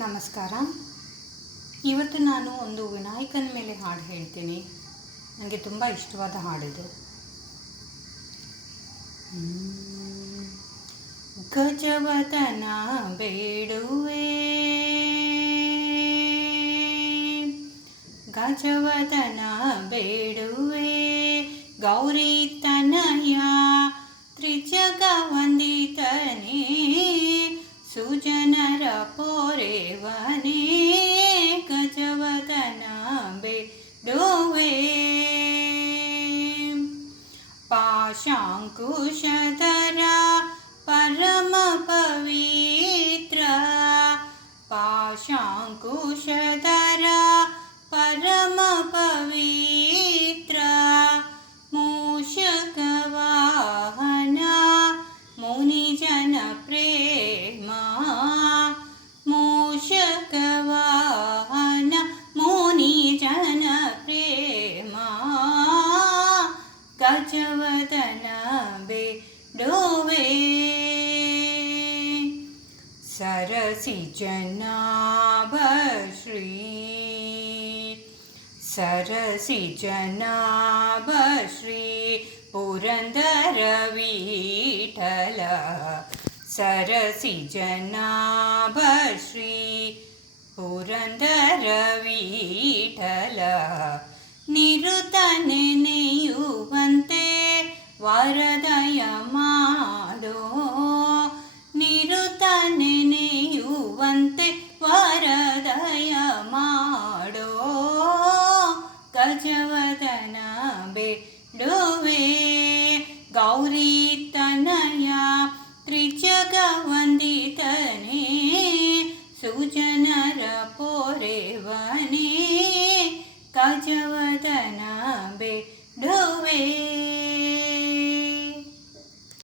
ನಮಸ್ಕಾರ. ಇವತ್ತು ನಾನು ಒಂದು ವಿನಾಯಕನ ಮೇಲೆ ಹಾಡು ಹೇಳ್ತೀನಿ. ನನಗೆ ತುಂಬ ಇಷ್ಟವಾದ ಹಾಡಿದು. ಗಜವದನ ಬೇಡುವೆ, ಗಜವದನ ಬೇಡುವೆ, ಗೌರಿ ತನಯ ತ್ರಿಜಗ ವಂದಿತನೇ, ಸುಜನರ ಪೋರೆವನೇ, ಗಜವದನ ಬೇಡುವೆ. ಪಾಶಾಂಕುಶಧರ ಪರಮ ಪವಿತ್ರ, ಪಾಶಾಂಕುಶಧರ ಪರಮ ಪವಿತ್ರ, ಮೂಷಕ ವಾಹನ ಮುನಿಜನ ಪ್ರೇಮ, ಮೂಷಕ ವಾಹನ ಮುನಿಜನ ಪ್ರೇಮ, ಗಜವದನ ಬೇಡುವೆ. ಸರಸಿ ಜನಾಭ ಶ್ರೀ, ಸರಸಿ ಜನಾಭ ಶ್ರೀ ಪುರಂದರ ವಿಠಲ, ಸರಸಿ ಜನಾಭ ಶ್ರೀ ಪುರಂದರ ವಿಠಲ, ನಿರುತ ನೆನೆಯುವಂತೆ ವರದಯ ಮಾಡೋ, ನಿರುತ ನೆನೆಯುವಂತೆ ವರದಯ ಮಾಡೋ, ಗಜವದನ ಬೇಡುವೆ. ಗೌರಿ ತನಯ ತ್ರಿಜಗ ವಂದಿತನೇ, ಸುಜನರ ಪೋರೆವನೇ, ಗಜವದನ ಬೇಡುವೆ.